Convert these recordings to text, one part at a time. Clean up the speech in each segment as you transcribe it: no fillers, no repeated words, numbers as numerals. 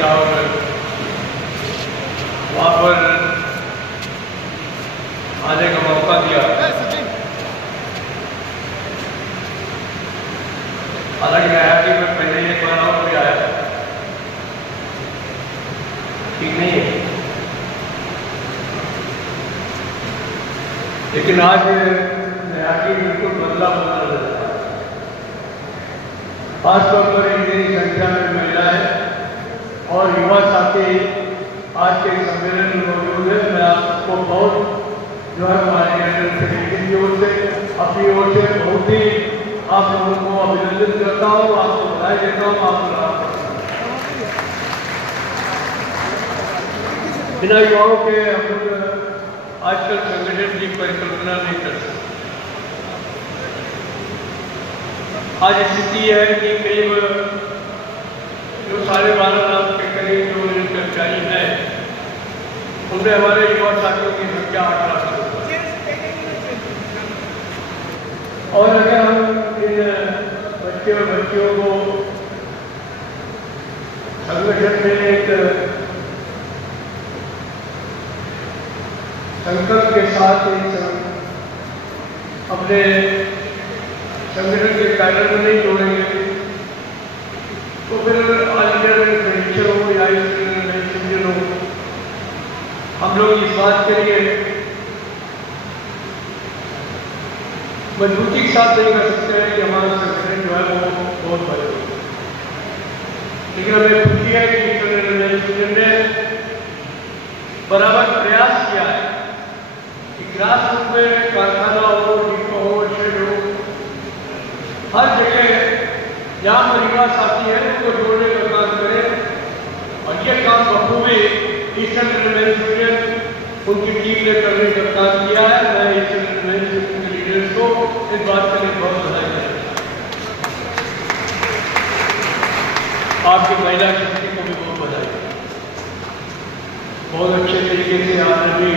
किया और वहाँ पर आने का मौका दिया। हालांकि न्यायाधीश में पहले एक बार और भी आया, ठीक नहीं है, लेकिन आज न्यायाधीश बिल्कुल बदला नजर आता है। खासतौर पर इतनी संख्या में महिलाएं और युवा साथी आज के सम्मेलन में मौजूद है। मैं आप सबको बहुत जो है हमारे की ओर से, अपनी ओर से बहुत ही आप लोगों को अभिनंदन करता हूँ, आपको बधाई देता हूँ। आप बिना युवाओं के हम लोग आजकल संगठन की परिकल्पना नहीं कर सकते। आज स्थिति है कि करीब जो 12.5 लाख के करीब जो कर्मचारी हैं, उनमें हमारे युवा साथियों की संख्या 8 लाख है। और अगर हम इन बच्चे और बच्चियों को संगठन में एक संकल्प के साथ अपने संगठन के कार्य में नहीं जोड़ेंगे, तो फिर परीक्षा हो या इंजीनियर हो, हम लोग इस बात के लिए मजबूती के साथ नहीं कर सकते हैं कि हमारा संगठन जो है वो बहुत बड़े हो। लेकिन हमें खुशी है कि ने बराबर प्रयास किया है कि ग्रास रूट में कारखाना हो, डिपो हो, शेड हो, हर जगह जहाँ पर युवा साथी है उनको जोड़ने का काम करें। और ये काम बखूबी ईस्टर्न रेलवे यूनियन उनकी टीम ने करने का काम किया है। मैं ईस्टर्न रेलवे यूनियन के लीडर्स को इस बात के लिए बहुत बधाई देता हूं। आपकी महिला शक्ति को भी बहुत बधाई। बहुत अच्छे तरीके से आपने भी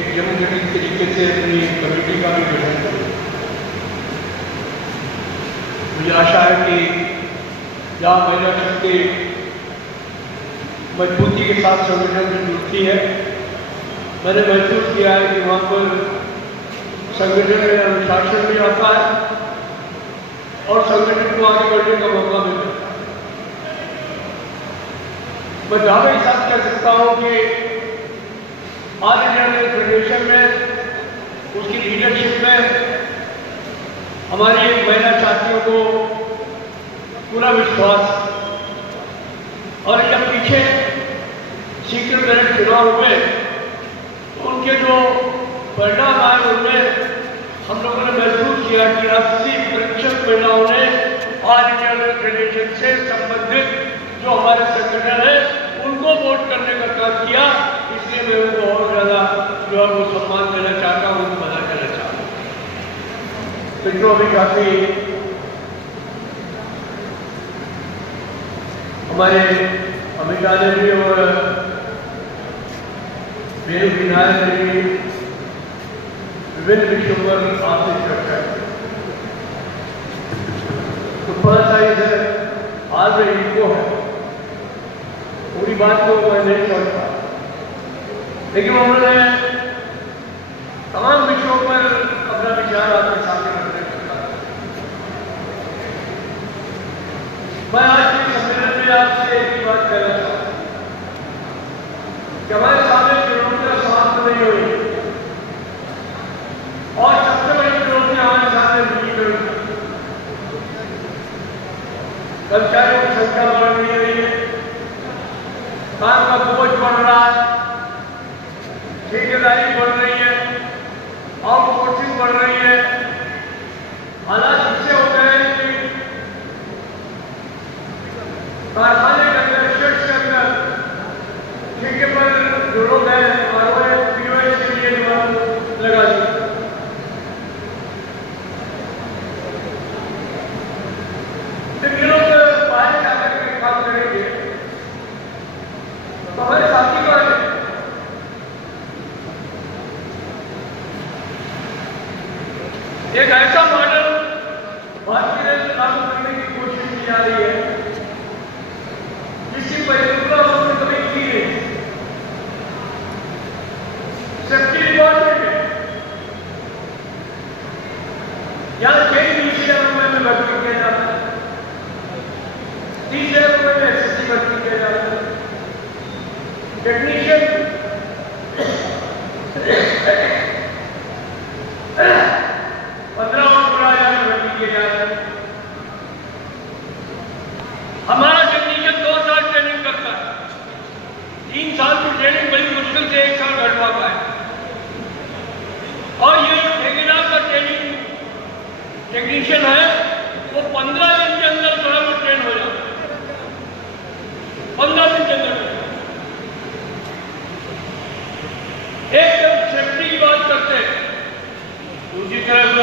एक डेमोक्रेटिक तरीके से अपनी कमेटी का भी गठन किया। मुझे आशा है कि जहाँ महिला शक्ति मजबूती के साथ संगठन में जुड़ती है, मैंने महसूस किया है कि वहाँ पर संगठन में अनुशासन भी आता है और संगठन को आगे बढ़ने का मौका भी मिलता है। मैं दावे के साथ कह सकता हूँ कि ऑल इंडिया फेडरेशन में, उसकी लीडरशिप में हमारी महिला साथियों को पूरा विश्वास। और जब पीछे सीक्रेट बैलेट चुनाव हुए तो उनके जो परिणाम आए उनमें हम लोगों ने महसूस किया कि 80% महिलाओं ने ऑल इंडिया फेडरेशन से संबंधित जो हमारे संगठन है उनको वोट करने का काम किया। इसलिए मैं उनको और ज़्यादा जो है वो सम्मान देना चाहता हूँ, उनको बधाई देना चाहता हूँ। मित्रों, अभी काफ़ी हमारे अमिता ने भी और मेरे विधायक ने भी विभिन्न विषयों पर आपसे चर्चा की। तो थोड़ा सा इसे आज इनको है, पूरी बात को मैं नहीं समझता, लेकिन उन्होंने तमाम विषयों पर अपना विचार आपके सामने रखने का। मैं आज के सम्मेलन में आपसे एक ही बात कहना चाहता हूँ कि हमारे सामने चुनौतियां समाप्त नहीं हुई और सबसे बड़ी चुनौती हमारे सामने निजीकरण, कर्मचारियों की संख्या बढ़ रही है, काम का बोझ बढ़ रहा है, ठेकेदारी बढ़ रही है, आउटसोर्सिंग बढ़ रही है। हालात इससे हो गए हैं कि कारखाने के अंदर, शेड्स के अंदर ठेके पर जो लोग हैं POS के लिए लगा दिया। जब ये लोग बाहर जाकर के काम करेंगे तो हमारे साथी को एक ऐसा मॉडल भारतीय रेल लागू करने की कोशिश की जा रही है 30,000 रुपये में एसएससी भर्ती किया जा रहा है। टेक्नीशियन 15 और 16,000 में भर्ती किया जा रहा है। हमारा टेक्नीशियन 2 साल ट्रेनिंग करता है, 3 साल की ट्रेनिंग बड़ी मुश्किल से 1 साल घट पाता है। और ये ठेकेदार का ट्रेनिंग टेक्नीशियन है, वो 15 दिन के अंदर जो है वो ट्रेन हो जाता है, 15 दिन के अंदर। एक तरफ सेफ्टी की बात करते हैं, दूसरी तरफ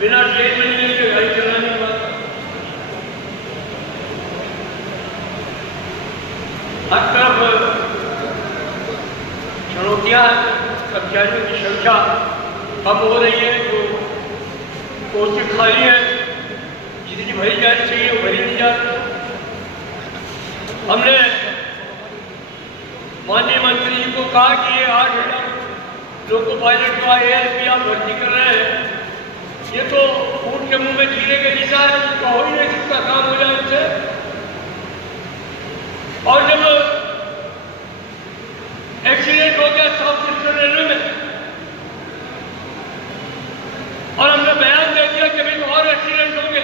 बिना ट्रेन मिलने के गाड़ी चलाने की बात। हर तरफ चुनौतियां हैं, कर्मचारियों की संख्या कम हो रही है, जो पोस्टें खाली हैं, जितनी भरी जानी चाहिए वो भरी नहीं जाती। हमने माननीय मंत्री जी को कहा कि ये 8,000 लोको पायलट का ALP आप भर्ती कर रहे हैं, ये तो ऊँट के मुंह में जीरे के जैसा है, तो हो ही नहीं सकता, काम हो जाए इससे। और जब एक्सीडेंट हो गया साउथ ईस्टर्न रेलवे में और हमने बयान दे दिया कि भाई और एक्सीडेंट होंगे,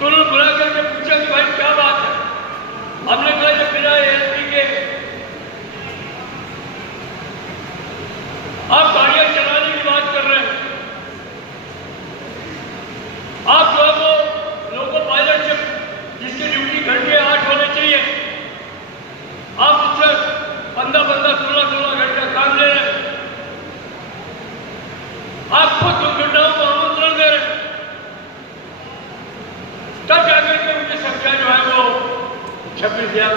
तो उन्होंने बुला करके पूछा कि भाई क्या बात है। हमने कहा जब बिना ALP के आप गाड़ियां चलाने की बात कर रहे हैं, आप जो है वो लोको पायलट से जिसकी ड्यूटी घंटे 8 होने चाहिए, आप उससे 15-15, 16-16 घंटा काम ले रहे हैं। आप खुद दुर्घटनाओं को आमंत्रण दे रहे हैं, तब जाकर के उनकी संख्या जो है वो 26,000।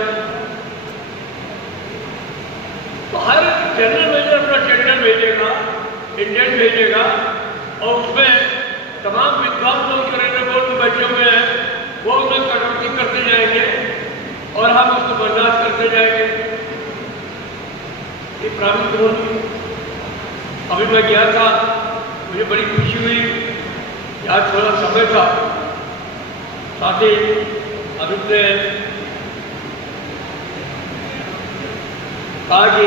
तो हर जनरल मैनेजर अपना टेंडर भेजेगा, इंडेंट भेजेगा, और उसमें तमाम विद्वान लोग जो रेलवे बोर्ड में बैठे हुए हैं वो उसमें कटौती करते जाएंगे और हम उसको बर्दाश्त करते जाएंगे। ये प्रारंभ होगी। अभी मैं गया था, मुझे बड़ी खुशी हुई, आज थोड़ा समय था, साथ ही अभी ने कहा कि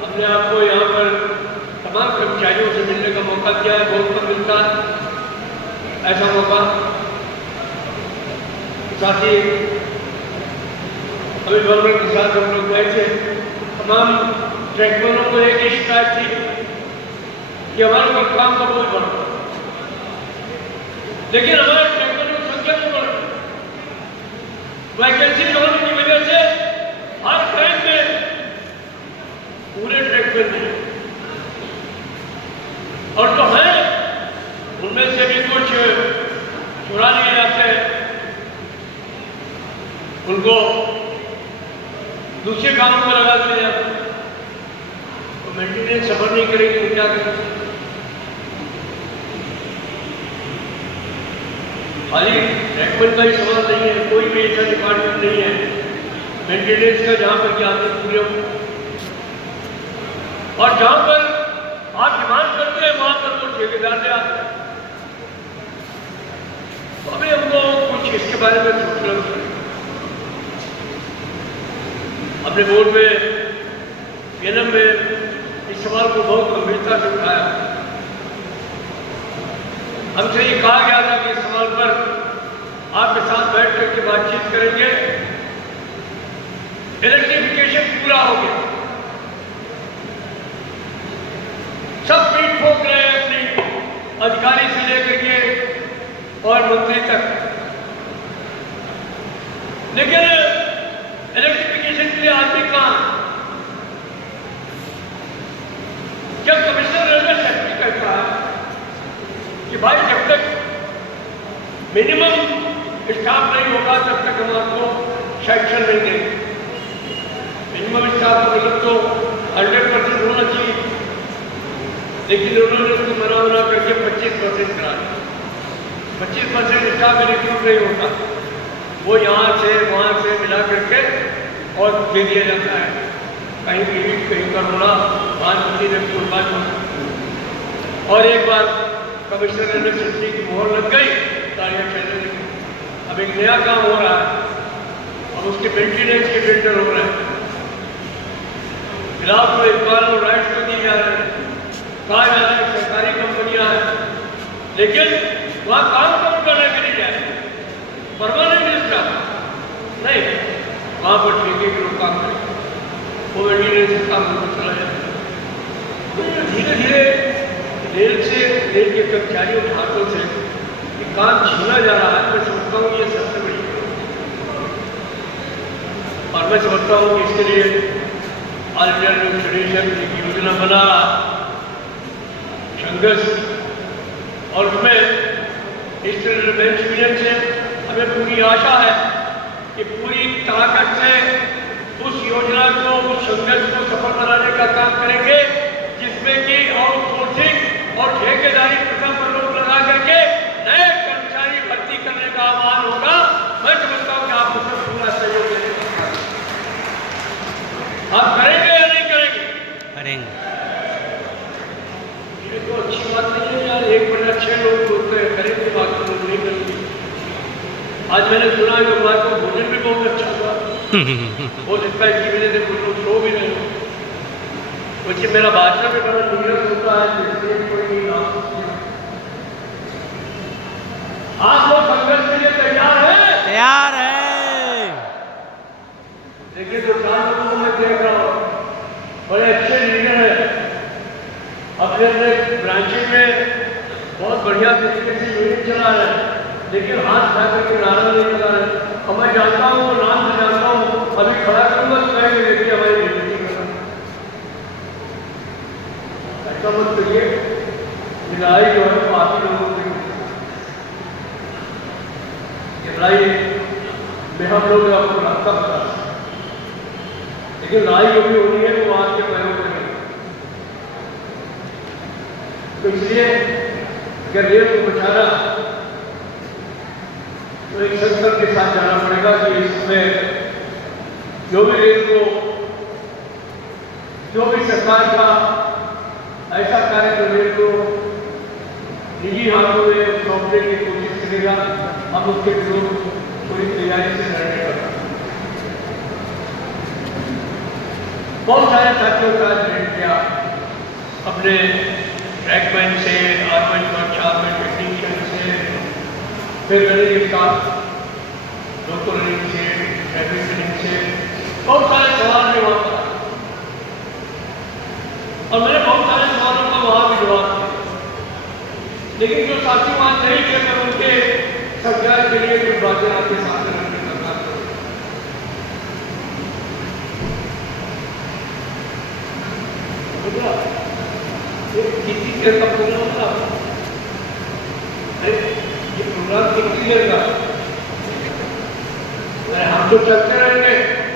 हमने आपको यहाँ पर तमाम कर्मचारियों से मिलने का मौका दिया है, बहुत कम मिलता है ऐसा मौका। साथ ही अभी गवर्नमेंट के साथ हम लोग गए थे, तमाम ट्रैकमैनों को एक ही शिकायत थी कि हमारे ऊपर काम का बोझ बढ़ रहा, लेकिन हमारे ट्रैकमैनों की संख्या नहीं बढ़ रही। वैकेंसी होने की वजह से हर ट्रेन में पूरे ट्रैकमैन नहीं, और जो है उनमें से भी कुछ चुरा लिए जाते हैं, उनको दूसरे कामों में लगा दिया जाता है, तो मेंटेनेंस सफर नहीं करेगी तो क्या करें। खाली ट्रैकमैन का ही सवाल नहीं है, कोई भी ऐसा डिपार्टमेंट नहीं है मेंटेनेंस का जहाँ पर की आदत पूरे हो, और जहाँ पर आप डिमांड करते हैं वहाँ पर वो ठेकेदार ले आते हैं। तो अभी हमको कुछ इसके बारे में सोचना चाहिए। अपने बोर्ड में PNM में इस सवाल को बहुत गंभीरता से उठाया। हमसे ये कहा गया था कि इस सवाल पर आपके साथ बैठ करके बातचीत करेंगे। इलेक्ट्रिफिकेशन पूरा हो गया, सब पीठ ठोक रहे हैं अपनी, अधिकारी से लेकर के और मंत्री तक, लेकिन इलेक्ट्रिफिकेशन के लिए आदमी कहाँ? जब कमिश्नर रेलवे सेफ्टी कहता है कि भाई जब तक मिनिमम स्टाफ नहीं होगा तब तक हम आपको सैंक्शन नहीं देंगे। मिनिमम स्टाफ का मतलब तो 100% होना चाहिए, लेकिन उन्होंने उसको मना करके 25% करा दिया। 25% स्टाफ रिक्रूट नहीं होता, वो यहाँ से वहाँ से मिला करके और दे दिया जाता है। कहीं गिरीट, कहीं करोड़ा, 5 महीने स्कूल 5 और एक बार कमिश्नर ने सेफ्टी की मोहर लग गई, गाड़ियाँ चलने लगी। अब एक नया काम हो रहा है, अब उसके मेंटेनेंस के टेंडर हो रहे हैं। फिलहाल तो इकबाल और राइट्स को दिए जा रहे हैं, कहा जा रहा है सरकारी कंपनियां हैं, लेकिन वहाँ काम कौन करने के लिए जाए? परमानेंट स्टाफ नहीं, वहाँ पर ठेके के लोग काम करेंगे, वो मेंटेनेंस काम करके चला जाए। तो धीरे धीरे रेल के कर्मचारियों के हाथों से ये काम छीना जा रहा है। मैं समझता हूँ ये सबसे बड़ी और मैं समझता हूँ कि इसके लिए ऑल इंडिया रेलवे फेडरेशन एक योजना बना संघर्ष, और उसमें ईस्टर्न रेलवे यूनियन से हमें पूरी आशा है कि पूरी ताकत से उस योजना को, उस संघर्ष को सफल बनाने का काम करेंगे, जिसमें कि आउटसोर्सिंग और ठेकेदारी प्रथा पर रोक लगा करके नए कर्मचारी भर्ती करने का आह्वान होगा। मैं समझता हूँ कि आप उसमें पूरा सहयोग देने का आप करेंगे या नहीं करेंगे? करेंगे। ये तो अच्छी बात नहीं है यार, एक बड़े अच्छे लोग बोलते हैं करेंगे, बात तो नहीं करेंगे। आज मैंने सुना है कि बात को भोजन भी बहुत अच्छा हुआ, हो सकता है इसी वजह से कुछ लोग सो भी नहीं, क्योंकि मेरा भाषण भी बड़ा नीरस होता है, इसलिए कोई आप लोग संघर्ष के लिए तैयार हैं? तैयार है। देखिए तो 4 लोगों को मैं देख रहा हूँ, बड़े अच्छे लीडर हैं, अपने अपने ब्रांचेज में बहुत बढ़िया तरीके से यूनिट चला रहे हैं, लेकिन हाथ उठा करके नारा नहीं लगा रहे। और मैं जानता हूँ, वो नाम से जानता हूँ, अभी खड़ा करूँगा तो कहेंगे देखिए हमारी बेइज्जती करना। ऐसा मत करिए, लड़ाई जो है वो आप ही लोगों की लड़ाई में हम लोग आपको रास्ता बता, लेकिन लड़ाई जो भी होनी है वो आपके पैरों पर नहीं। तो इसलिए अगर रेल को बचाना तो एक संकल्प के साथ जाना पड़ेगा कि इसमें जो भी रेल को, जो भी सरकार का ऐसा कार्य जो रेल को निजी हाथों में सौंपने की कोशिश करेगा, हम उसके विरोध पूरी तैयारी से लड़ने का। बहुत सारे साथियों का भेंट किया अपने ट्रैकमैन से, आर्मन वर्कशॉप टेक्नीशियन से, फिर रनिंग स्टाफ, लोकल रनिंग से, ट्रैफिक रनिंग से, बहुत सारे सवाल में वहाँ पर, और मैंने बहुत सारे सवालों का वहाँ भी जवाब दिया, लेकिन जो साथी वहाँ नहीं थे मैं उनके संज्ञान के लिए कुछ बातें आपके सामने रखने का काम करूँ। किसी देर का प्रोग्राम था, ये प्रोग्राम कितनी देर का? हम तो चलते रहेंगे,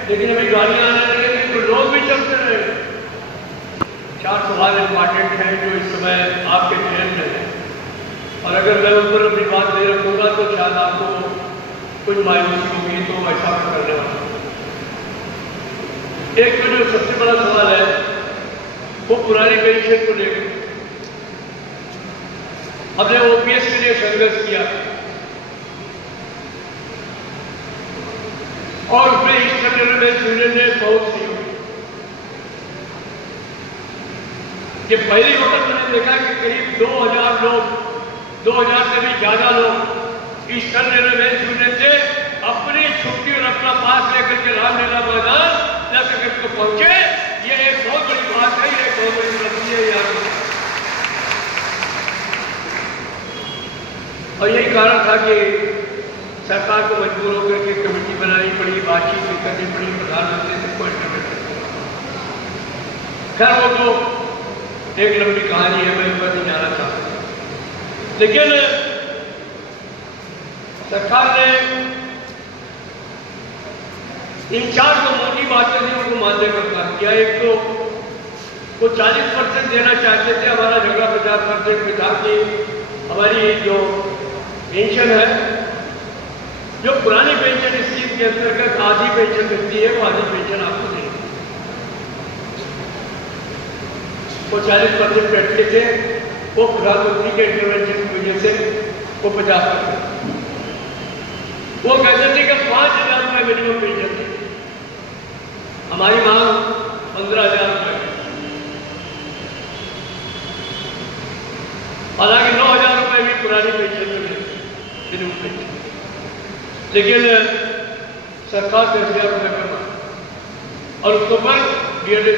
लेकिन अभी गाड़ियां आने लगेंगी तो लोग भी चलते रहेंगे। 4 सवाल इंपॉर्टेंट हैं जो इस समय आपके ध्यान में है, और अगर मैं ऊपर अपनी बात नहीं रखूंगा तो शायद आपको कुछ मायूसी होगी, तो ऐसा मैं करने वाला हूँ। एक तो जो सबसे बड़ा सवाल है वो पुरानी पेंशन को लेकर, हमने ओपीएस के लिए संघर्ष किया और उसमें ईस्टर्न रेलवे यूनियन ने बहुत सहयोग। ये पहली वक्त मैंने देखा कि करीब 2000 लोग, 2000 से भी ज्यादा लोग ईस्टर्न रेलवे यूनियन से अपनी छुट्टी और अपना पास लेकर के रामलीला मैदान जाकर को पहुंचे। ये एक बहुत बड़ी बात है, ये बहुत बड़ी उपलब्धि है यार। और यही कारण था कि सरकार को मजबूर होकर के कमेटी बनानी पड़ी, बातचीत करनी पड़ी, प्रधानमंत्री से कोई खैर वो तो एक लंबी कहानी है, मैं इस पर नहीं जाना चाहता। लेकिन सरकार ने इन 4 जो मोटी बातें थी उनको मानने का काम किया। एक तो वो 40% देना चाहते थे, हमारा झगड़ा 50% में था कि हमारी जो पेंशन है, जो पुरानी पेंशन स्कीम के अंतर्गत आधी पेंशन मिलती है, वो आधी पेंशन आपको नहीं, वो 40% पे अटके थे, वो प्रधानमंत्री के इंटरवेंशन की वजह से वो 50%। वो कहते थे कि 5,000 रुपये मिनिमम पेंशन थे, हमारी मांग 15,000 रुपये, हालांकि 9,000 रुपये भी पुरानी पेंशन में मिनिमम पेंशन, लेकिन सरकार 10,000 रुपये कर मांग और उसके ऊपर DLA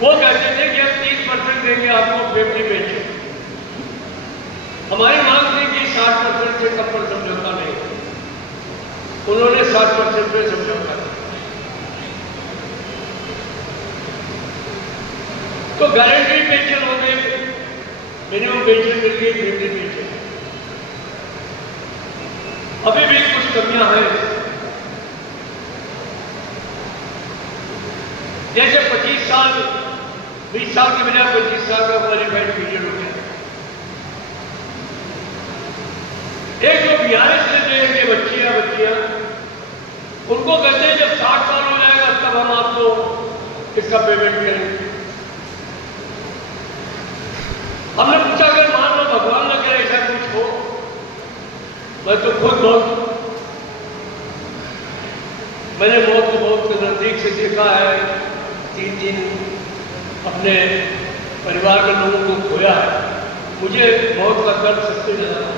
वो कहते थे कि हम 30% देंगे आपको फैमिली पेंशन। हमारी मांग थी कि 60% से कम पर समझौता नहीं, उन्होंने 60% पे समझौता किया। तो गारंटी पेंशन हो गई, मिनिमम पेंशन मिल गई, फैमिली पेंशन। अभी भी कुछ कमियां हैं, जैसे 25 साल 20 साल के बजाय 25 साल का क्वालिफाइड पीरियड हो गया। एक जो बिहार से लेके बच्चियां उनको कहते हैं जब 60 साल हो जाएगा तब हम आपको इसका पेमेंट करेंगे। हमने पूछा अगर मान लो भगवान न करे ऐसा कुछ हो, मैं तो खुद मैंने मौत को बहुत नजदीक से देखा है, 3 दिन अपने परिवार के लोगों को खोया है, मुझे मौत का दर्द सबसे ज्यादा।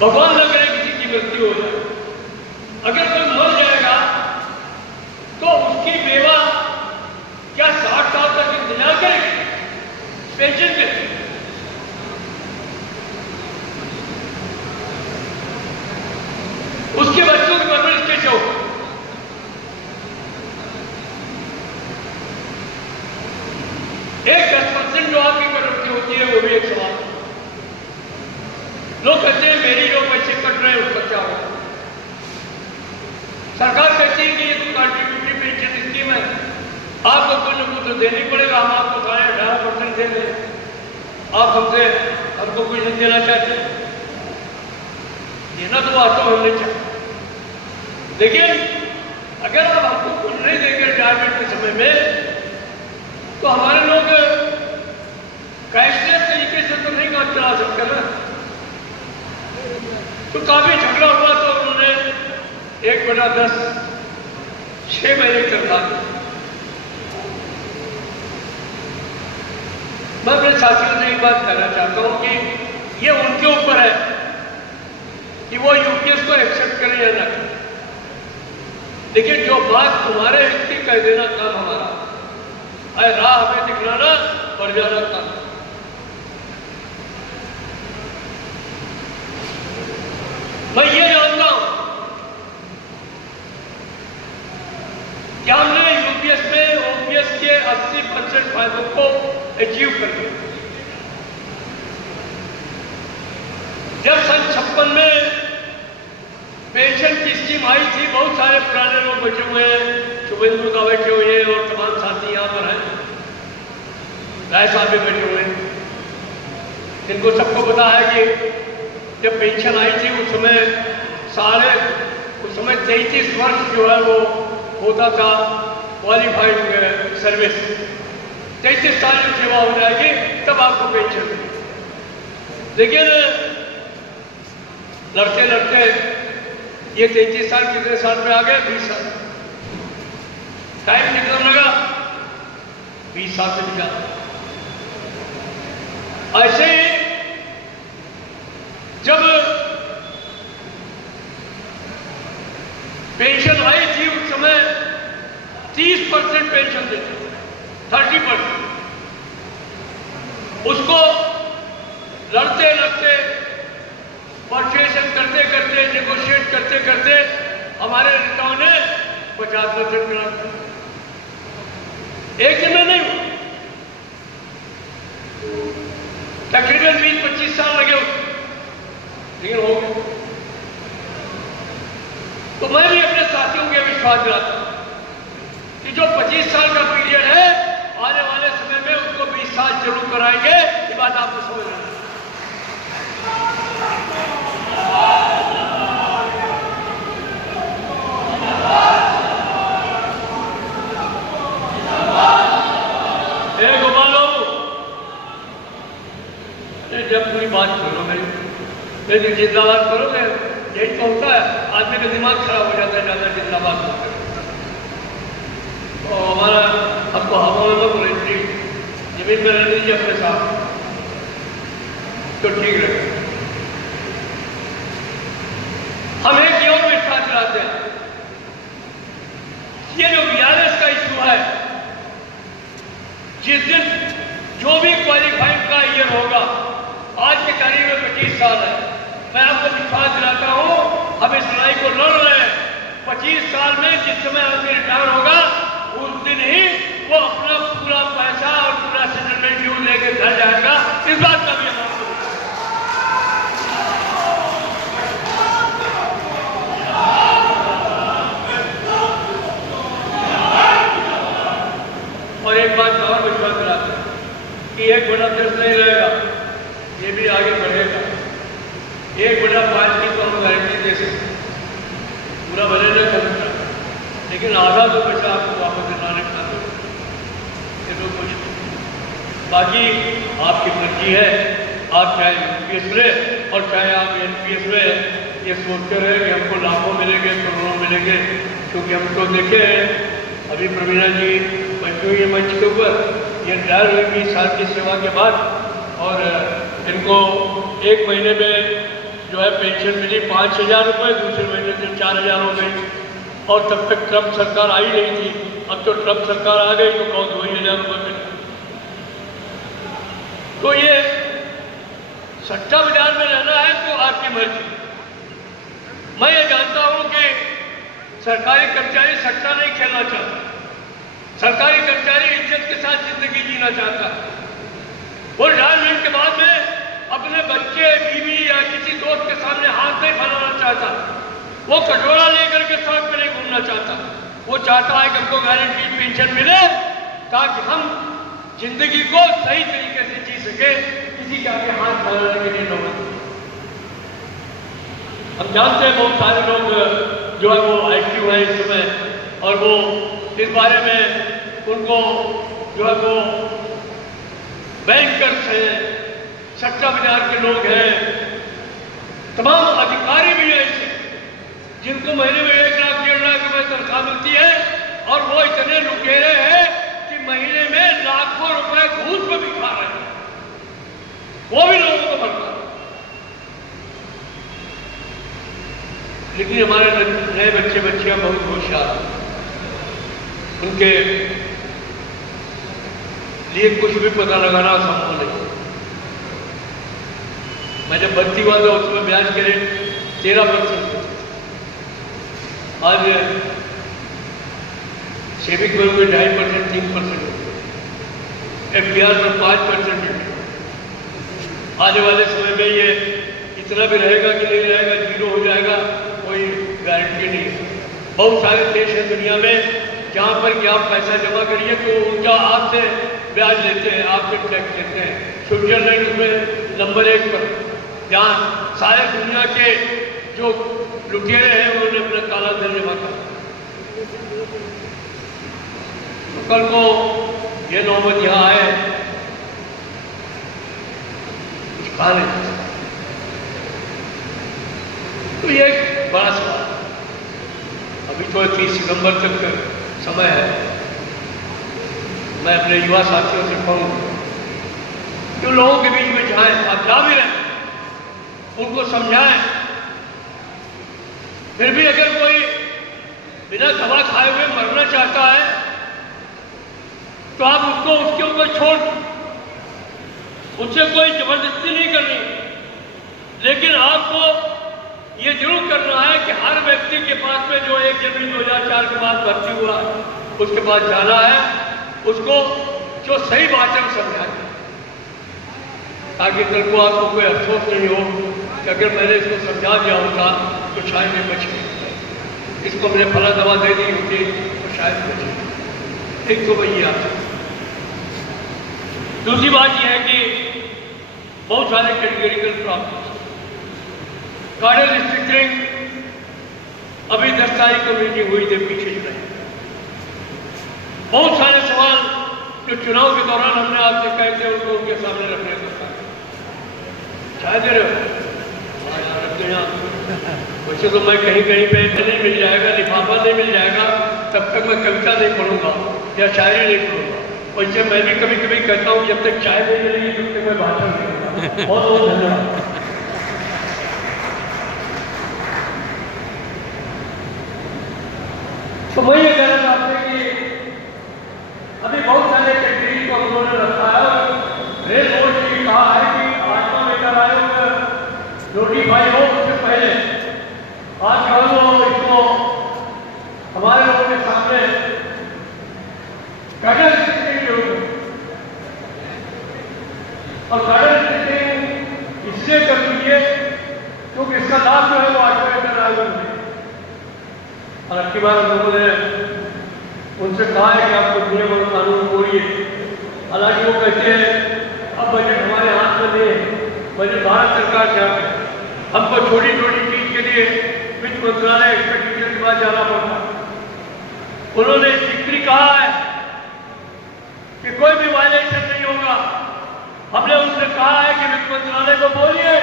भगवान न करे किसी की मृत्यु हो जाए, अगर कोई मर जाएगा तो उसकी बेवा क्या 60 साल तक इंतजार करेगी पेंशन के? उसके बच्चों की परवरिश कैसे हो? एक 10% जो आपकी कटौती होती है वो भी एक सवाल। लोग कहते हैं मेरी जो पैसे कट रहे हैं उसका क्या होगा? सरकार कहती है कि ये तो कंट्रीब्यूटरी पेंशन स्कीम है, आपको कुछ न कुछ तो देना ही पड़ेगा, हम आपको 18% दे रहे हैं, आप हमको कुछ नहीं देना चाहते। देना तो वास्तव में हमने चाहा, लेकिन अगर आप हमको कुछ नहीं देंगे रिटायरमेंट के समय में तो हमारे लोग कैशलेस तरीके से तो नहीं काम चला सकते ना। तो काफी झगड़ा हुआ तो उन्होंने 1/10 6 महीने करता था। मैं अपने साथियों से एक बात कहना चाहता हूं कि ये उनके ऊपर है कि वो यूपीएस को एक्सेप्ट करें या ना करें, लेकिन जो बात तुम्हारे हित की कह देना काम हमारा, राह हमें दिखलाना और जाना काम। मैं ये जानता हूं कि हमने यूपीएस में ओपीएस के 80% फायदों को अचीव कर लिया। जब सन 56 में पेंशन की स्कीम आई थी, बहुत सारे पुराने लोग बैठे हुए हैं, शुभेंदु का बैठे हुए हैं और तमाम साथी यहाँ पर हैं, राय साहब भी बैठे हुए हैं। इनको सबको पता है कि जब पेंशन आई थी उस समय 33 वर्ष जो है वो होता था क्वालिफाइड सर्विस। 33 साल की सेवा हो जाएगी तब आपको पेंशन मिलेगी। लेकिन लड़ते लड़ते ये 33 साल कितने साल में आ गए? 20 साल। टाइम कितना लगा? 20 साल से निकाला। ऐसे ही जब पेंशन आई थी उस समय 30% पेंशन देते थे, 30%। उसको लड़ते लड़ते परसुएशन करते करते नेगोशिएट करते करते हमारे नेताओं ने 50% करा दिया। एक दिन में नहीं हुआ, तकरीबन 20-25 साल लगे, लेकिन हो गया। तो मैं भी अपने साथियों के विश्वास दिलाता हूं कि जो 25 साल का पीरियड है, आने वाले समय में उसको 20 साल जरूर कराएंगे। ये बात आपको समझ लेना। जब पूरी बात करो मेरी जिंदाबाद करोगे, यही तो होता है, आदमी का दिमाग खराब हो जाता है ज़्यादा जिंदाबाद होकर। तो हमारा आपको हवा में मत बोले, जमीन में रहने दीजिए अपने साथ, तो ठीक रहेगा। हम एक ही और विश्वास चलाते हैं, ये जो VRS का इशू है, जिस दिन जो भी क्वालिफाइंग का ईयर होगा, आज के तारीख में 25 साल है, मैं आपको विश्वास दिलाता हूं हम इस लड़ाई को लड़ रहे हैं। 25 साल में जिस समय आदमी रिटायर होगा, उस दिन ही वो अपना पूरा पैसा और पूरा सेटलमेंट ड्यू लेके घर जाएगा। इस बात का भी हम आपको, और एक बात और विश्वास दिलाते हैं कि 1/10 नहीं रहेगा, ये भी आगे बढ़ेगा। 1/5 की तो हम गारंटी दे सकते, पूरा भले न कर सकता, लेकिन आधा तो पैसा आपको वापस दिलाने का दो, ये तो कुछ। बाकी आपकी मर्जी है, आप चाहे UPS में और चाहे आप NPS में ये सोचते रहे कि हमको लाखों मिलेंगे, करोड़ों मिलेंगे, क्योंकि हम तो देखे हैं अभी प्रवीणा जी बैठी हुई है मंच के ऊपर, ये रिटायर हुई 20 साल की सेवा के बाद, और इनको एक महीने में जो है पेंशन मिली 5,000 रुपये, दूसरे महीने से 4,000 हो गई, और तब तक ट्रम्प सरकार आई नहीं थी। अब तो ट्रम्प सरकार आ गई तो बहुत 2,000 रुपये मिले। तो ये सट्टा बाजार में रहना है तो आपकी मर्जी। मैं ये जानता हूं कि सरकारी कर्मचारी सट्टा नहीं खेलना चाहता, सरकारी कर्मचारी इज्जत के साथ जिंदगी जीना चाहता है। वो रिटायरमेंट के बाद में अपने बच्चे, बीवी या किसी दोस्त के सामने हाथ नहीं फैलाना चाहता, वो कटोरा लेकर के सड़क पर नहीं घूमना चाहता। वो चाहता है कि हमको गारंटी पेंशन मिले ताकि हम जिंदगी को सही तरीके से जी सके, किसी के आगे हाथ फैलाने के लिए नौबत। हम जानते हैं बहुत सारे लोग जो है वो एक्टिव है इस समय, और वो इस बारे में उनको जो है वो बैंकर्स हैं, सट्टा बाजार के लोग हैं, तमाम अधिकारी भी हैं ऐसे जिनको महीने में 1 लाख 1.5 लाख रुपए तनख्वाह मिलती है, और वो इतने लुटेरे हैं कि महीने में लाखों रुपए घूस में भी खा रहे हैं, वो भी लोगों को भरता है। लेकिन हमारे नए बच्चे बच्चियां बहुत होशियार, उनके लिए कुछ भी पता लगाना संभव नहीं। मैं जब भर्ती हुआ था उसमें ब्याज के रेट 13%, आज सेविंग बैंक में 2.5%, 3%, FDR में 5%। आने वाले समय में ये इतना भी रहेगा कि नहीं रहेगा, 0 हो जाएगा, कोई गारंटी नहीं है। बहुत सारे देश हैं दुनिया में जहाँ पर कि आप पैसा जमा करिए तो उनका आपसे ब्याज लेते हैं, आपसे टैक्स लेते हैं। स्विट्जरलैंड उसमें नंबर 1 पर, जहाँ सारे दुनिया के जो लुटेरे हैं उन्होंने अपना काला धन जमा किया। तो कल को ये नौबत यहाँ आए, कुछ कहा नहीं, तो ये एक बड़ा सवाल। अभी तो 30 सितंबर तक समय है। मैं अपने युवा साथियों से कहूँगा जो लोगों के बीच में जाएं, आप जा भी रहे, उनको समझाएं। फिर भी अगर कोई बिना दवा खाए हुए मरना चाहता है तो आप उसको उसके ऊपर छोड़ दो, उससे कोई जबरदस्ती नहीं करनी, लेकिन आपको ये जरूर करना है कि हर व्यक्ति के पास में जो 1 जनवरी 2004 के बाद भर्ती हुआ उसके पास जाना है, उसको जो सही बात है वो समझाएं, ताकि कल को आपको कोई अफसोस नहीं हो कि अगर मैंने इसको समझा दिया होता तो शायद ये बचे, इसको मैंने फला दवा दे दी होती तो शायद बचे। एक तो वही आता। दूसरी बात यह है कि बहुत सारे कैटेगरिकल प्रॉब्लम्स, कार्डर रिस्ट्रिक्टिंग, अभी 10 तारीख को मीटिंग हुई थी पीछे जुलाई, बहुत सारे सवाल जो चुनाव के दौरान हमने आपसे कहे थे उनको उनके सामने रखने को कहा। चाय दे रहे हो? हाँ यार रख दो यहाँ। वैसे तो मैं कहीं कहीं पे नहीं मिल जाएगा, लिफाफा नहीं मिल जाएगा, तब तक मैं कविता नहीं पढ़ूंगा या शायरी नहीं पढ़ूंगा। वैसे मैं भी कभी कभी कहता हूँ जब तक चाय नहीं मिलेगी तब तक मैं भाषण नहीं दूंगा। बहुत बहुत धन्यवाद। तो मैं ये कहना चाहते हैं कि अभी बहुत सारे कैटेगरी को उन्होंने रखा है और रेल बोर्ड ने कहा है कि आत्मा लेकर आयोग नोटिफाई हो उससे पहले आज कल तो इसको हमारे लोगों के सामने कैडर सिस्टम के रूप और कैडर सिस्टम इसलिए कर दीजिए क्योंकि इसका लाभ जो है वो आत्मा लेकर आयोग में। और अब की बार हम लोगों ने उनसे कहा है कि आप कुछ नियम और कानून तोड़िए। हालांकि वो कहते हैं अब बजट हमारे हाथ में नहीं है, बजट भारत सरकार के हाथ में। हमको छोटी छोटी चीज के लिए वित्त मंत्रालय एक्सपेंडिचर के बाद जाना पड़ता। उन्होंने स्ट्रिक्टली कहा है कि कोई भी वायलेशन नहीं होगा। हमने उनसे कहा है कि वित्त मंत्रालय को बोलिए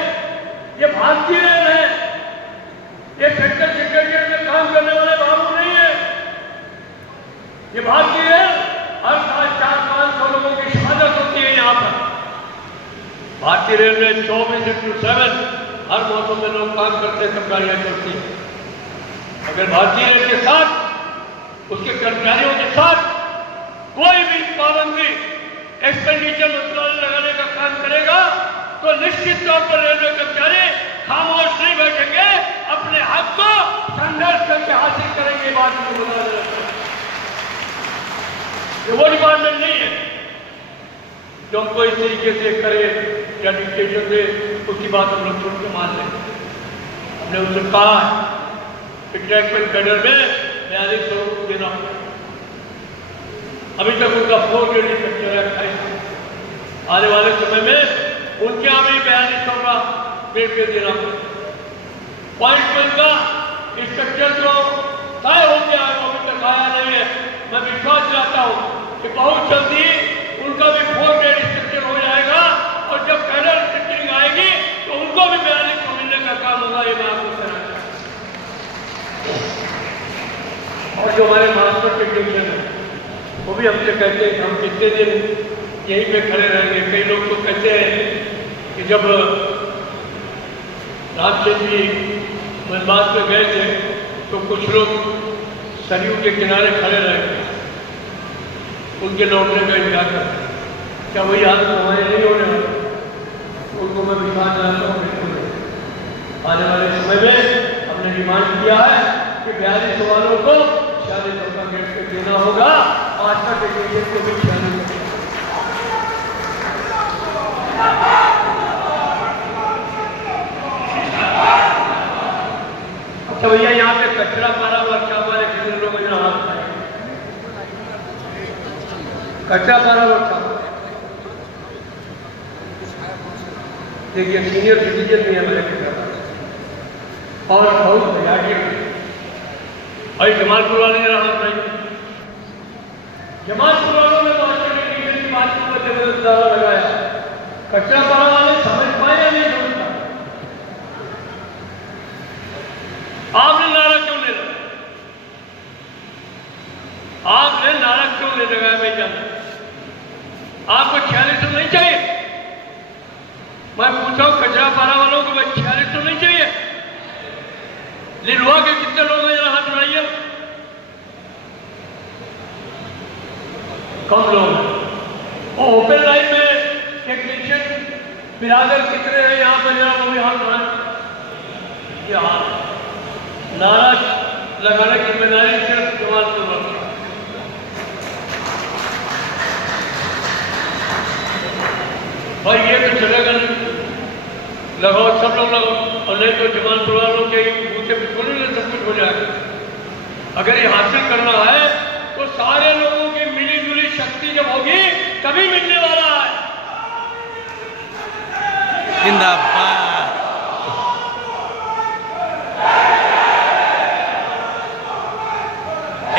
ये भारतीय रेल है, ये सेक्टर सेक्रेटरिएट में काम करने वाले बाबू नहीं है। ये भारतीय रेल हर साल 400-500 लोगों की शहादत होती है यहाँ पर। भारतीय रेल में 24/7 हर मौसम में लोग काम करते हैं, सब गाड़ियाँ चलती हैं। अगर भारतीय रेल के साथ उसके कर्मचारियों के साथ कोई भी पाबंदी एक्सपेंडिचर मंत्रालय लगाने का काम करेगा तो निश्चित तौर पर रेलवे कर्मचारी खामोश नहीं बैठेंगे, अपने हक को संघर्ष करके हासिल करेंगे। बात को बता देना, वो डिपार्टमेंट नहीं है जो हमको इस तरीके से करे या डिक्टेशन दे, उसकी बात हम लोग छोड़ के मान लेंगे। हमने उनसे कहा कि ट्रैकमेंट कैडर में 4200 देना। अभी तक उनका 4 डेली स्ट्रक्चर है 28। आने वाले समय में उनके यहाँ भी 4200 का पेट पे देना। पॉइंट का स्ट्रक्चर जो तय हो गया है वो अभी तक आया नहीं है। मैं विश्वास दिलाता हूँ कि बहुत जल्दी उनका भी 4 डेली स्ट्रक्चर हो जाएगा और जब कैडर स्ट्रक्चरिंग आएगी तो उनको भी 4200 मिलने का काम होगा। ये मैं आपको कहना चाहता हूँ। और जो हमारे मास्टर टेक्नीशियन है वो भी हमसे कहते हैं कि हम कितने दिन यहीं पे खड़े रहेंगे। कई लोग तो कहते हैं कि जब रामचंद्र जी वनवास में गए थे तो कुछ लोग सरयू के किनारे खड़े रहे, उनके लौटने का इंतजार करते। क्या वही हालत हमारे नहीं होने वाली? उनको मैं विश्वास दिलाता हूँ बिल्कुल। आने वाले समय में हमने डिमांड किया है कि 4200 वालों को 4600 का गेट पे देना होगा। आज का टेक्नीशियन को भी 4600। अच्छा भैया यहाँ पे कचरा मारा हुआ क्या हमारे कितने लोग यहाँ हाथ उठाए? कचरा मारा हुआ क्या? देखिए सीनियर सिटीजन भी है मेरे कचरा और बहुत भैयाटी भाई जमालपुर वाले ने हाथ उठाई। जमालपुर वालों ने मास्टर टेक्नीशियन की बात को जबरदस्त दावा लगाया। कचरा मारा वाले समझ पाए या नहीं समझ पाए? आपने नारा क्यों ले लगा? आपने नारा क्यों ले लगाया? मैं जानता। आपको 4600 नहीं चाहिए? मैं पूछा हूं कचरा पारा वालों को 4600 नहीं चाहिए? लिलवा के कितने लोग हैं यहां हाथ उठाइए? कम लोग हैं। और ओपन लाइन में टेक्नीशियन बिरादर कितने हैं यहाँ पर? जरा वो भी हाथ उठाएं। ये हाथ नारा लगाने की जिम्मेदारी सिर्फ जमालपुर वालों की। भाई ये तो चलेगा नहीं, लगाओ सब लोग लगाओ, और नहीं तो जमालपुर वालों के बूथे बिल्कुल नहीं, सब कुछ हो जाएगा। अगर ये हासिल करना है तो सारे लोगों की मिली जुली शक्ति जब होगी तभी मिलने वाला है। जिंदाबाद।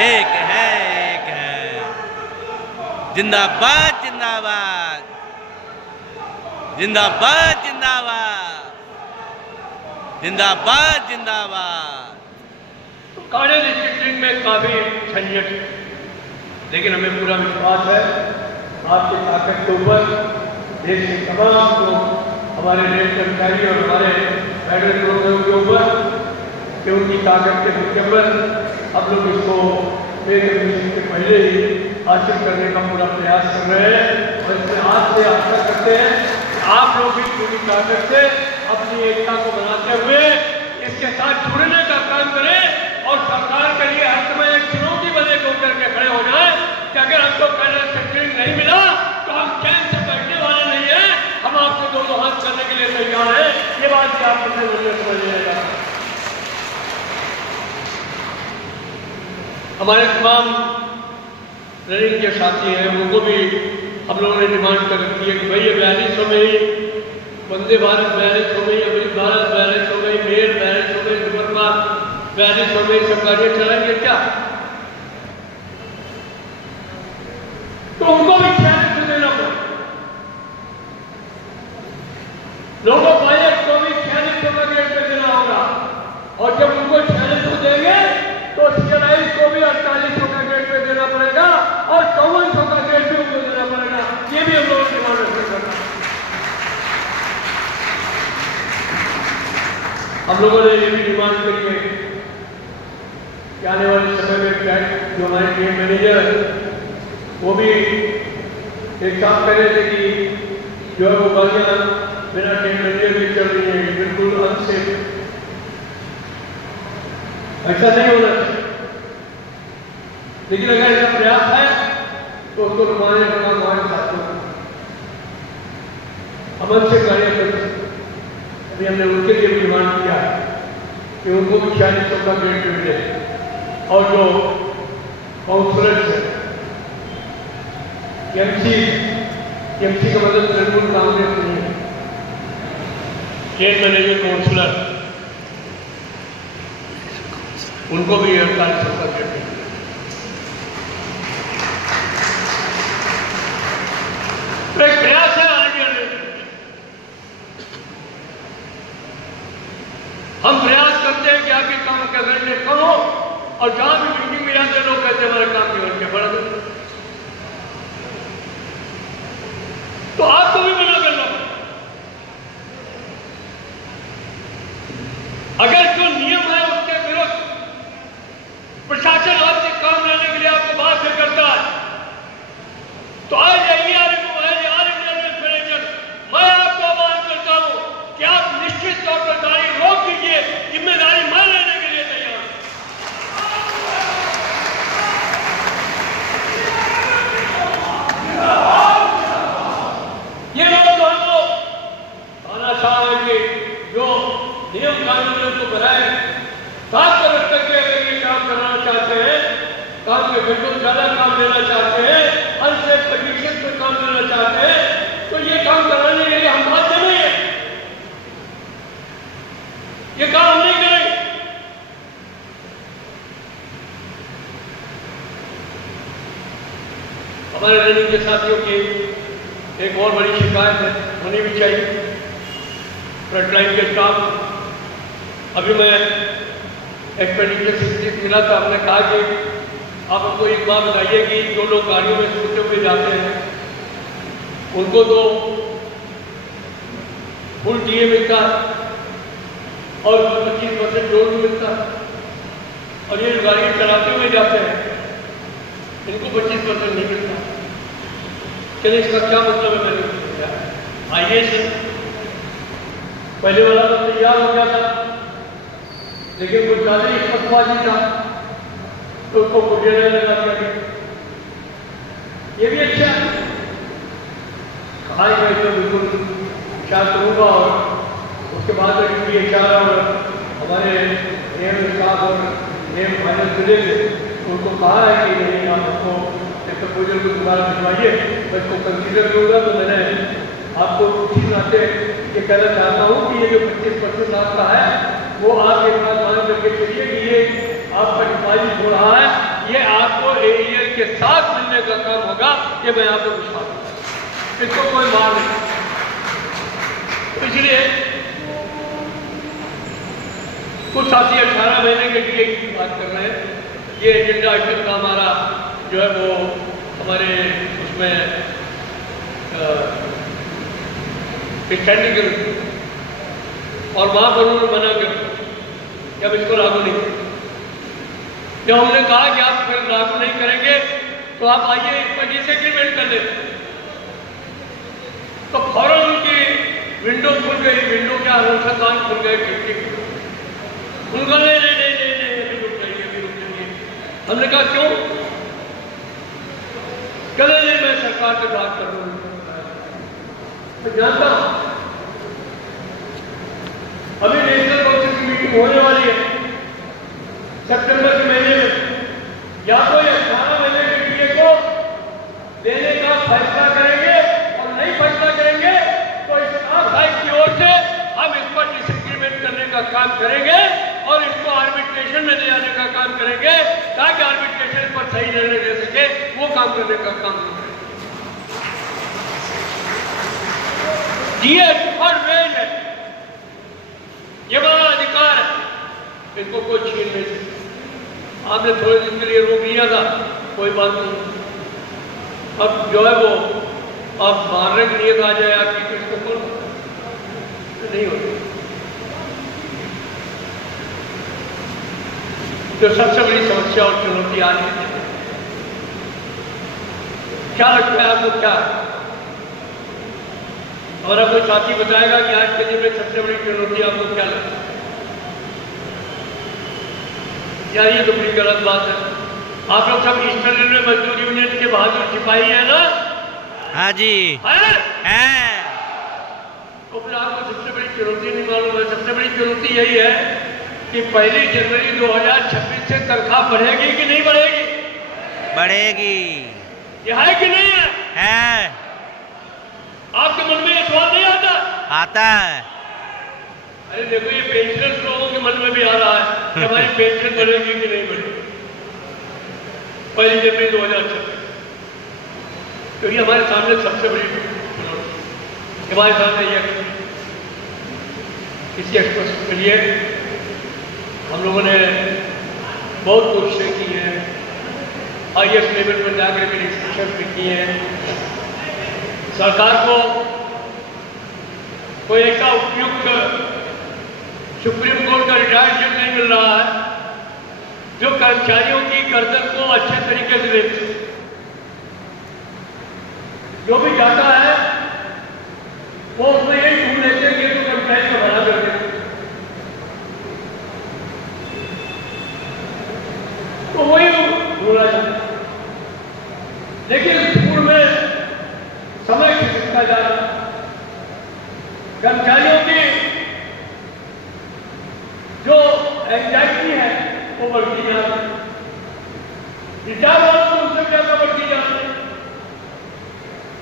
एक है जिंदाबाद जिंदाबाद जिंदाबाद जिंदाबाद। जिंदाबाद जिंदाबाद। तो काड़े रिस्ट्रिक्टिंग में काफ़ी झंझट है, लेकिन हमें पूरा विश्वास है आपकी ताकत के ऊपर। देश के तमाम लोग, हमारे रेल कर्मचारी और हमारे फेडरल प्रोग्राम के ऊपर, कि उनकी ताकत के मुद्दे पर हम लोग इसको पे कमीशन के पहले ही हासिल करने का पूरा प्रयास कर रहे हैं। और इसमें आज से आशा करते हैं आप लोग भी पूरी ताकत से अपनी एकता को बनाते हुए इसके साथ जुड़ने का काम करें और सरकार के लिए हर समय एक चुनौती बने को करके खड़े हो जाए कि अगर हमको पहले सेक्टरिंग नहीं मिला तो हम चैन से बैठने वाले नहीं है, हम आपसे दोनों हाथ करने के लिए तैयार है। ये बात भी आप मुझे समझिएगा। हमारे तमाम रनिंग के साथी हैं, उनको भी हम लोगों ने डिमांड कर रखी है कि भाई ये 4200 में ही वंदे भारत 4200 में ही, अमृत भारत 4200 में ही, मेल 4200 में, सुपरफास्ट 4200 में सब गाड़ियाँ चलाएंगे क्या? तो उनको भी 4600 देना पड़े। लोगों पायलट को भी 4600 का रेट पे देना होगा, और जब उनको 4600 देंगे तो CNI को भी 4800 का रेट पे देना पड़ेगा और 5400 का रेट भी उनको देना पड़ेगा। ये भी हम लोगों ने डिमांड करना। हम लोगों ने ये भी डिमांड करी है कि आने वाले समय में फ्लाइट जो हमारे टीम मैनेजर वो भी एक साथ कह रहे थे कि जो है वो गाड़ियाँ बिना टीम मैनेजर भी चल रही है, बिल्कुल अनसेफ। ऐसा नहीं होना चाहिए, लेकिन अगर ऐसा प्रयास है तो उसको रुकवाने का काम हमारे साथियों को अमन से गाड़ियाँ कर सकते। अभी हमने उनके लिए भी डिमांड किया है कि उनको भी 4600 का रेट मिले, और जो काउंसलर्स है एमसी का मतलब तृणमूल कांग्रेस नहीं है, स्टेट मैनेजर काउंसलर, उनको भी 4800 का रेट मिले। तो एक प्रयास है हम प्रयास करते हैं कि आपके काम का रेट कम हो, और जहां भी मीटिंग में जाते लोग कहते हैं हमारे काम की के बढ़ गए, तो आपको भी मना करना पड़ेगा। अगर जो नियम है उसके विरुद्ध प्रशासन आपसे काम लेने के लिए आपको बाध्य करता है, तो आज मैं आपको आह्वान करता हूं कि आप निश्चित तौर पर गाड़ी रोक दीजिए, जिम्मेदारी मैं लेने के लिए तैयार हूं। ये लोग तो हमको तानाशाह है कि जो नियम कानून को बनाए साथ में रख करके अगर ये काम करना चाहते हैं, काम के बिल्कुल ज्यादा काम लेना चाहते हैं, अनसेफ कंडीशन पर काम लेना चाहते हैं, तो ये काम कराने के लिए हम बाध्य नहीं है, ये काम हम नहीं करेंगे। हमारे रनिंग के साथियों की एक और बड़ी शिकायत है, होनी भी चाहिए। फ्रंटलाइन के स्टाफ, अभी मैं एक्सपेंडिचर से मिला था, हमने कहा कि आप हमको एक बात बताइए कि जो लोग गाड़ियों में सोते हुए जाते हैं उनको तो फुल टीए मिलता और 25% लोन भी मिलता, और ये गाड़ियाँ चलाते हुए जाते हैं इनको 25% नहीं मिलता। चलिए इसका क्या मतलब है मैंने समझा। आइए से पहले वाला तो तैयार हो गया था, लेकिन कुछ ज़्यादा ही पतवाजी था तो उसको मुझे लगा दिया। ये भी अच्छा है, कहा मैं तो बिल्कुल विचार करूँगा, और उसके बाद भी HR और हमारे AM स्टाफ और AM फाइनल जिले से उनको कहा है कि नहीं आप उसको एक प्रपोजल को दोबारा भिजवाइए, मैं इसको कंसीडर करूँगा। तो मैंने आपको उसी नाते ये कहना चाहता हूँ कि ये जो 25% आपका है वो आप एक बात मान करके चलिए कि ये आपका डिपॉजिट हो रहा है, ये आपको AEL के साथ मिलने का काम होगा, ये मैं आपको विश्वास दूंगा, इसको कोई मार नहीं। तो इसलिए कुछ साथी 18 महीने के डीए की बात कर रहे हैं। ये एजेंडा आइटम का हमारा जो है वो हमारे उसमें स्टैंडिंग और वहाँ पर उन्होंने मना कर कि अब इसको लागू नहीं करेंगे। जब हमने कहा कि आप फिर लागू नहीं करेंगे तो आप आइए इस पर डिसएग्रीमेंट कर लेते, तो फौरन उनकी विंडो खुल गई। विंडो क्या अनुसंधान खुल गए खिड़की, उनको नहीं नहीं नहीं नहीं नहीं अभी रुक जाइए, अभी रुक जाइए। हमने कहा क्यों? कहते नहीं मैं सरकार से बात कर लूँ। मैं जानता हूँ अभी नेशनल काउंसिल की मीटिंग होने वाली है सितंबर के महीने में। या तो 18 महीने के डीए को लेने का फैसला करेंगे और नहीं फैसला करेंगे तो स्टाफ हाउस की ओर से हम इस पर डिसएग्रीमेंट करने का काम करेंगे और इसको आर्बिट्रेशन में ले जाने का काम करेंगे ताकि आर्बिट्रेशन पर सही निर्णय ले सके। वो काम करने का काम करेंगे। डीए हर वेज है, ये बड़ा अधिकार है, इनको कोई छीन नहीं सकता। आपने थोड़े दिन के लिए रोक लिया था, कोई बात नहीं। अब जो है वो अब मारने की नियत आ जाए आपकी तो इसको करो, नहीं होता। जो सबसे बड़ी समस्या और चुनौती आज की क्या लगता है आपको? क्या हमारा कोई साथी बताएगा कि आज के दिन में सबसे बड़ी चुनौती आपको क्या लगता है? यार ये तो बड़ी गलत बात है। आप लोग सब ईस्टर्न रेलवे मजदूर यूनियन के बहादुर सिपाही है ना? हाँ जी है? तो फिर आपको सबसे बड़ी चुनौती नहीं मालूम है? सबसे बड़ी चुनौती यही है कि 1 जनवरी 2026 से तनख्वाह बढ़ेगी कि नहीं बढ़ेगी? बढ़ेगी। ये है कि नहीं है? आपके मन में ये सवाल नहीं आता? आता है। अरे देखो ये पेंशनर्स लोगों के मन में भी आ रहा है कि हमारी पेंशन बढ़ेगी कि नहीं बढ़ेगी 1 जनवरी 2026। तो ये हमारे सामने सबसे बड़ी चुनौती हमारे सामने यह इसके एक्सप्रेस के लिए हम लोगों ने बहुत कोशिशें की हैं। IAS लेवल पर जाकर भी डिस्कशन भी किए हैं। सरकार को कोई ऐसा उपयुक्त सुप्रीम कोर्ट का रिटायर्ड जज नहीं मिल रहा है जो कर्मचारियों की गर्दन को अच्छे तरीके से देख सके। जो भी जाता है वो उसमें यही ढूंढ लेते हैं कि तो कर्मचारी को भला कर देते, तो वही ढूंढा जाता। लेकिन स्कूल में समय खिसकता जा रहा, कर्मचारियों की जो एंजाइटी है वो बढ़ती जा रही, रिटायर वालों को उससे क्या बढ़ती जा रही।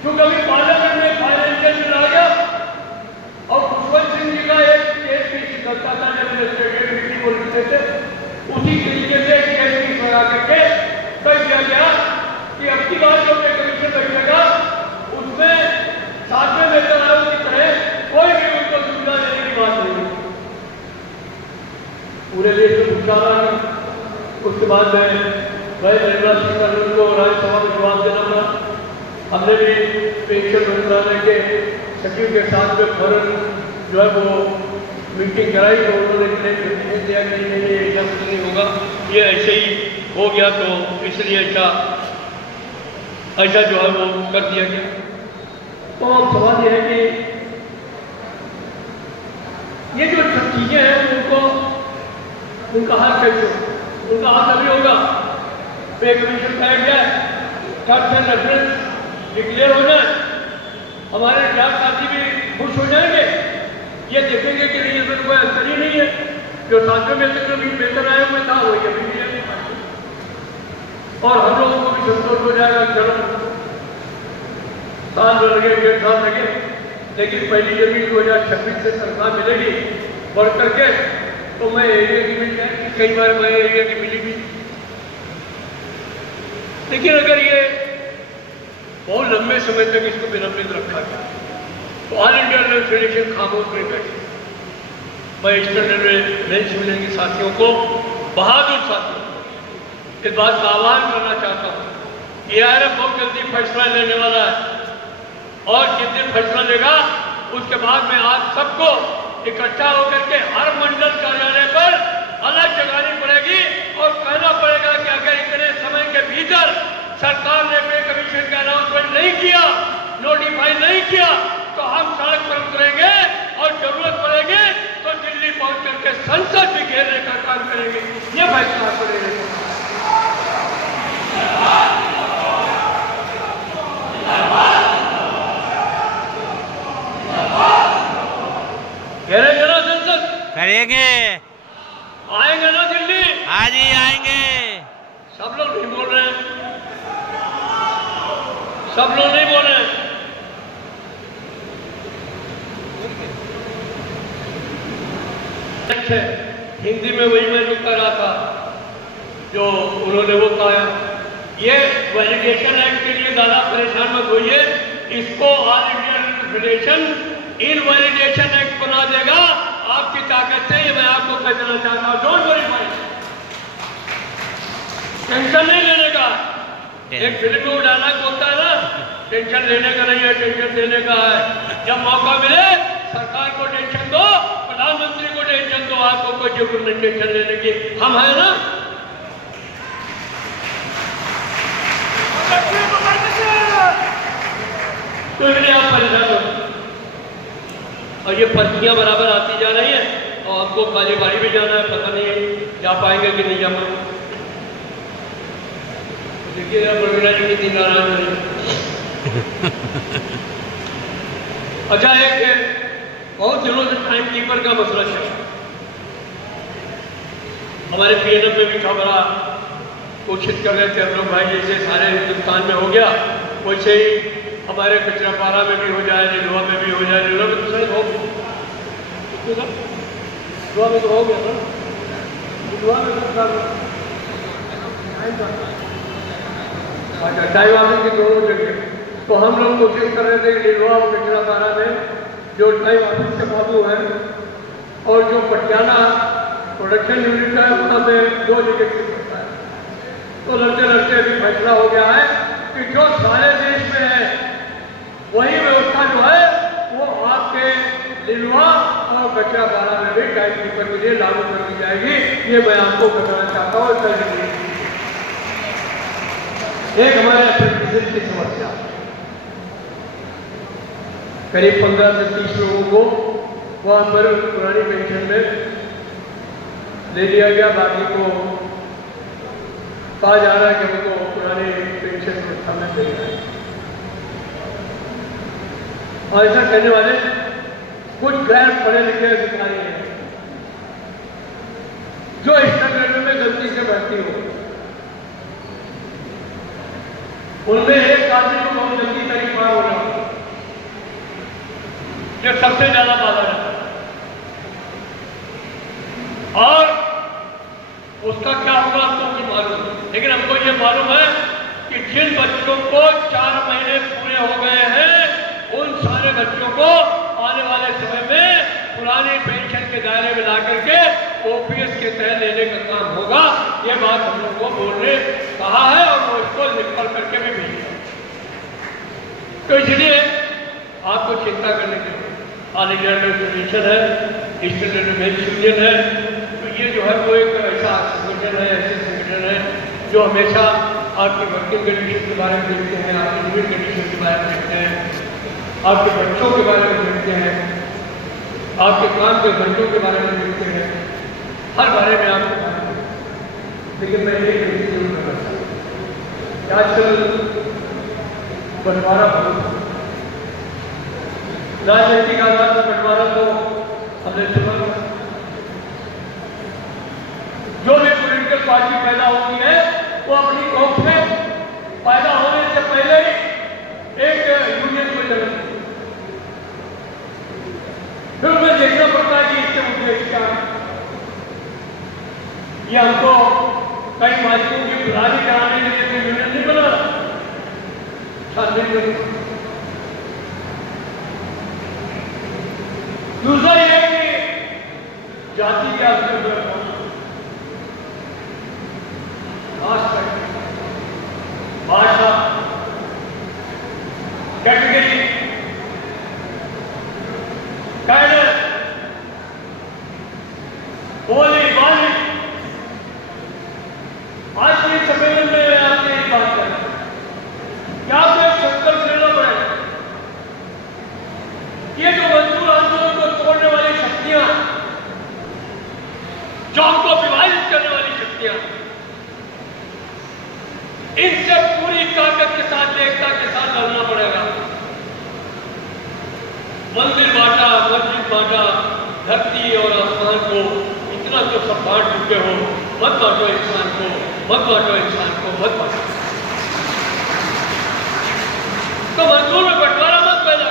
क्योंकि अभी पार्लियामेंट में फाइनेंशियल बिल आ गया और खुशवंत सिंह जी का एक केस भी निकलता था जब स्टेट मीटिंग को लिखते थे, उसी तरीके से केस भी लगा करके कह दिया गया कि अब की बार जो कमीशन बैठेगा उसमें 7वें वेतन आयोग की तरह कोई भी उनको सुविधा देने की बात नहीं। पूरे देश में घुटाला है। उसके बाद में भाई निर्मला सीतारमण को राज्यसभा में जवाब देना पड़ा। हमने भी पेंशन मंत्रालय के सचिव के साथ में फौरन जो है वो मीटिंग कराई तो उन्होंने भेज दिया कि नहीं ये ऐसा कुछ नहीं होगा, ये ऐसे ही हो गया तो इसलिए ऐसा जो है वो कर दिया गया। तो अब सवाल यह है कि ये जो सब चीज़ें हैं उनको उनका हल कैसे हो? उनका हल तभी होगा पे कमीशन बैठ जाए, टर्म्स एंड रेफरेंस डिक्लेयर हो जाए, हमारे रिटायर्ड साथी भी खुश हो जाएंगे। ये देखेंगे कि नहीं इसमें कोई अंतर ही नहीं है, जो 7वें वेतन में वेतन आयोग में था वही अभी भी है और हम लोगों को भी संतोष हो जाएगा। चलो साल लगे 1.5 साल लगे, लेकिन 1 जनवरी 2026 से तनख्वाह मिलेगी बढ़ करके। तो मैं एरिया की मिल जाएगी, कई बार मैं एरिया की मिली भी। लेकिन अगर ये बहुत लंबे समय तक इसको विलंबित रखा गया तो ऑल इंडिया फेडरेशन खामोश नहीं बैठे। मैं ईस्टर्न रेलवे मेंस यूनियन के साथियों को, बहादुर साथियों को इस बात का आह्वान करना चाहता हूँ। ARF बहुत जल्दी फैसला लेने वाला है और जिस दिन फैसला लेगा उसके बाद में आप सबको इकट्ठा होकर के हर मंडल कार्यालय पर अलग जगानी पड़ेगी और कहना पड़ेगा कि अगर इतने समय के भीतर सरकार ने पे कमीशन का अनाउंसमेंट नहीं किया, नोटिफाई नहीं किया, तो हम सड़क पर उतरेंगे और जरूरत पड़ेगी तो दिल्ली पहुंच करके संसद भी घेरने का काम करेंगे। ये फैसला करेंगे। घेरेंगे ना संसद? करेंगे। आएंगे ना दिल्ली? आज ही आएंगे। सब लोग नहीं बोल रहे हैं, सब लोग नहीं बोल रहे हैं। हिंदी में वही मैं जो कर रहा था, जो उन्होंने वो कहा, ये वैलिडेशन एक्ट के लिए ज्यादा परेशान मत होइए, इसको all India federation invalidation act बना देगा आपकी ताकत से। ये मैं आपको कह देना चाहता हूँ। डोंट वरी भाई, टेंशन नहीं लेने का। एक फिल्म में डायलॉग बोलता है ना, टेंशन लेने का नहीं है, टेंशन देने का है। जब मौका मिले सरकार को टेंशन दो, प्रधानमंत्री को टेंशन दो, आपको कोई जरूरत नहीं टेंशन लेने की। हम है ना। तो इसलिए आप परेशान हो और ये पर्चियां बराबर आती जा रही हैं और आपको कालीबाड़ी भी जाना है, पता नहीं जा पाएंगे कि नहीं जा पाएंगे। देखिए बड़गड़ा जी कितनी नाराज हो रही। अच्छा, एक बहुत दिनों से टाइम कीपर का मसला चल, हमारे PNM में भी खबरा कोशिश कर रहे थे हम लोग भाई, जैसे सारे हिंदुस्तान में हो गया वैसे ही हमारे कचरापारा में भी हो जाए, लिलुआ में भी हो जाए। लिलुआ में तो सही हो गया, लिलुआ में तो हो गया ना, लिलुआ में तो अच्छा टाइम आने की दोनों जगह। तो हम लोग कोशिश कर रहे थे कि लिलुआ और कचरापारा में जो टाइम ऑफिस से बाबू है और जो पटियाला प्रोडक्शन यूनिट है वहाँ पे 2 जगह से करता है। तो लड़ते लड़ते अभी फैसला हो गया है कि जो सारे देश में है वही व्यवस्था जो है वो आपके लिलुआ और कचरापारा में भी टाइम कीपर के लिए लागू कर दी जाएगी। ये मैं आपको बताना चाहता हूँ। एक हमारे अप्रेंटिस की समस्या, करीब 15 से 30 लोगों को वहाँ पर पुरानी पेंशन में ले लिया गया, बाकी को कहा जा रहा है कि उनको पुरानी पेंशन व्यवस्था में देना है। और ऐसा कहने वाले कुछ गैर पढ़े लिखे अधिकारी हैं जो ईस्टर्न रेलवे में गलती से भर्ती हो। उनमें एक आदमी को बहुत जल्दी तारीख पार होना जो सबसे ज्यादा बाधा रहता है, और उसका क्या होगा आपको भी मालूम है। लेकिन हमको ये मालूम है कि जिन बच्चों को 4 महीने पूरे हो गए हैं उन सारे बच्चों को आने वाले समय में पुरानी पेंशन के दायरे में ला करके OPS के तहत लेने का काम होगा। ये बात हम लोग को बोलने कहा है और वो इसको लिख पढ़ करके भी भेजा। तो इसलिए आपको चिंता करने की ऑल इंडिया फेडरेशन है, ईस्टर्न रेलवे मेंस यूनियन है, तो ये जो है वो एक ऐसा संगठन है, ऐसे संगठन है जो हमेशा आपकी वर्किंग कंडीशन के बारे में देखते हैं, आपकी लिविंग कंडीशन के बारे में देखते हैं, आपके बच्चों के बारे में देखते हैं, आपके काम के घंटों के बारे में देखते हैं, हर बारे में आपको बारे में। लेकिन मैं एक चीज जरूर करना चाहता हूँ, आजकल बंटवारा बहुत राजनीतिक आधार पर बंटवारा तो हमने सुना। जो भी पॉलिटिकल पार्टी पैदा होती है वो अपनी कौम में पैदा होने से पहले ही एक यूनियन को जन्म देती है। फिर उन्हें देखना पड़ता है कि इसके उद्देश्य क्या है। ये हमको कई मालिकों की बुराई कराने के लिए यूनियन नहीं बना, छानबीन करी। दूसरा ये कि जाति के आधार पर भाषा, कैटेगरी, कैडर, बोली बाली, आज के सम्मेलन में आपसे एक बात करें कि आपको एक संकल्प लेना पड़ेगा। ये जो मजदूर आंदोलन को तोड़ने वाली शक्तियां, जो हमको विभाजित करने वाली शक्तियां, इनसे पूरी ताकत के साथ, एकता के साथ लड़ना पड़ेगा। मंदिर बांटा, मस्जिद बांटा, धरती और आसमान को इतना तो सब बांट चुके हो, मत बांटो इंसान को, मत बांटो इंसान को, मत बांटो। तो मजदूर में बंटवारा मत पैदा।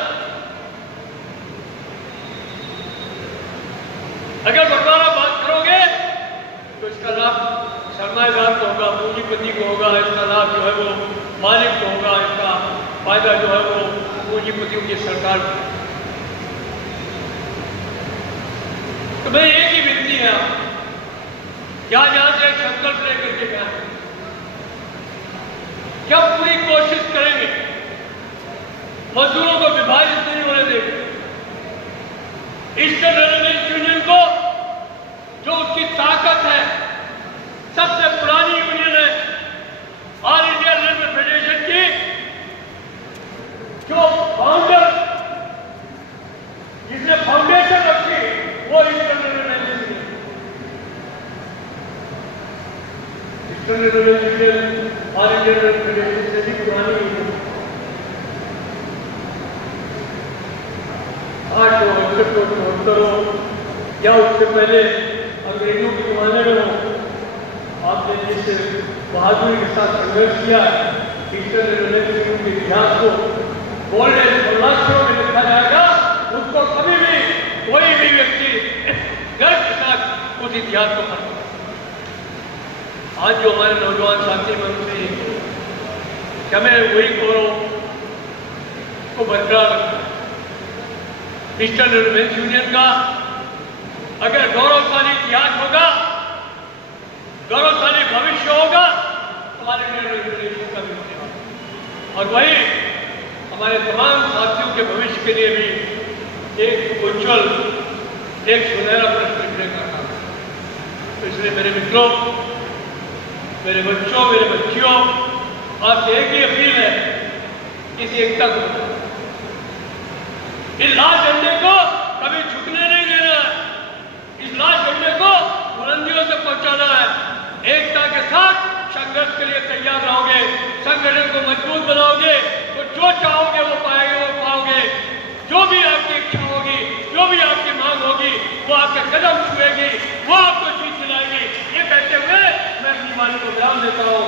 अगर बंटवारा बात करोगे तो इसका लाभ सरमाएदार को होगा, पूंजीपति को होगा, इसका लाभ जो है वो मालिक को होगा, इसका फायदा जो है वो पूंजीपतियों की सरकार को। तो मैं एक ही विनती है क्या यहां से एक संकल्प लेकर के गया, क्या पूरी कोशिश करेंगे मजदूरों को विभाजित नहीं होने देंगे। ईस्टर्न रेलवे यूनियन को, जो उसकी ताकत है, सबसे पुरानी यूनियन है ऑल इंडिया रेलवे फेडरेशन की, जो फाउंडर, जिसने फाउंडेशन रखी, वो eastern railway union. Eastern railway union all India railway federation से भी पुरानी यूनियन। आज जो 1978 या उससे पहले अंग्रेजों के जमाने में हो, आपने जिस बहादुरी के साथ संघर्ष किया, ईस्टर्न रेलवे यूनियन के इतिहास को गोल्डन पन्नाक्षरों में लिखा जाएगा। उसको कभी भी कोई भी व्यक्ति गर्व के साथ उस इतिहास को पढ़े। आज जो हमारे नौजवान साथी मंत्री क्या मैं वही गौरव को बरकरार रखता है। ईस्टर्न रेलवे यूनियन का अगर गौरवशाली इतिहास होगा, गौरवशाली भविष्य होगा, हमारे रेलवे का भी होगा। और वही हमारे तमाम साथियों के भविष्य के लिए भी एक उज्जवल, एक सुनहरा प्रश्न का काम है। तो इसलिए मेरे मित्रों, मेरे बच्चों, मेरे बच्चियों, आपसे एक ही अपील है, इस एकता को, इस लाल झंडे को कभी झुकने नहीं देना है। इस लाल झंडे को बुलंदियों से पहुंचाना है। एकता के साथ संघर्ष के लिए तैयार रहोगे, संगठन को मजबूत बनाओगे तो जो चाहोगे वो पाओगे। जो भी आपकी इच्छा होगी, जो भी आपकी मांग होगी, वो आपके कदम छुएगी, वो आपको जीत दिलाएगी। ये कहते हुए मैं अपनी वाणी को विराम देता हूँ।